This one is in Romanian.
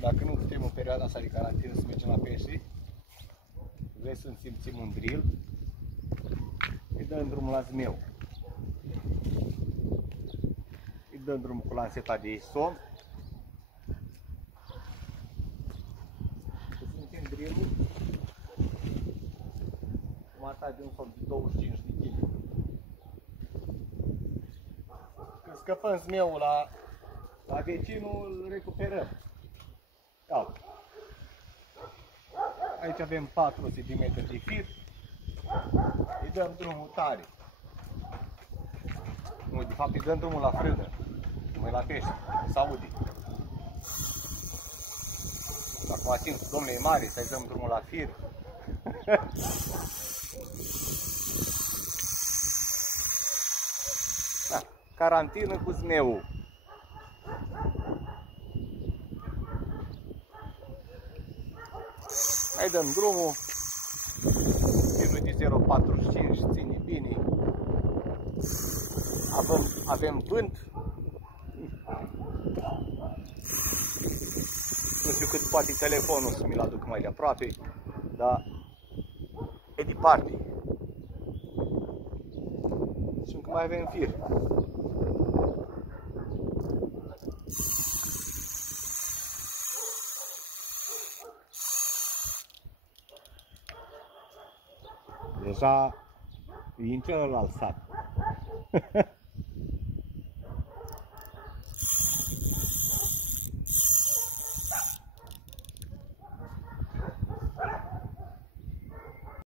Dacă nu putem în perioada asta de carantină să mergem la pești, vrei să simțim un drill, îi dăm drumul la zmeu. Îi dăm drumul cu lanseta de somn. Să simțim drill-ul. Jumătate de un somn de 25 de kg. Când scăpăm zmeul la vecinul, îl recuperăm. Iau. Aici avem 400 de metri de fir. Îi dăm drumul tare. Nu, de fapt îi dăm drumul la frână. Numai la pește, se aude. Acum timp, domnule, e mare, să-i dăm drumul la fir. Da, carantină cu zmeul. Mai dăm drumul. Firul de 0,45 ține bine. Avem vânt. Nu știu cât poate telefonul să mi-l aduc mai de aproape, dar e departe. Și încă mai avem fir. Deja e în celălalt sat.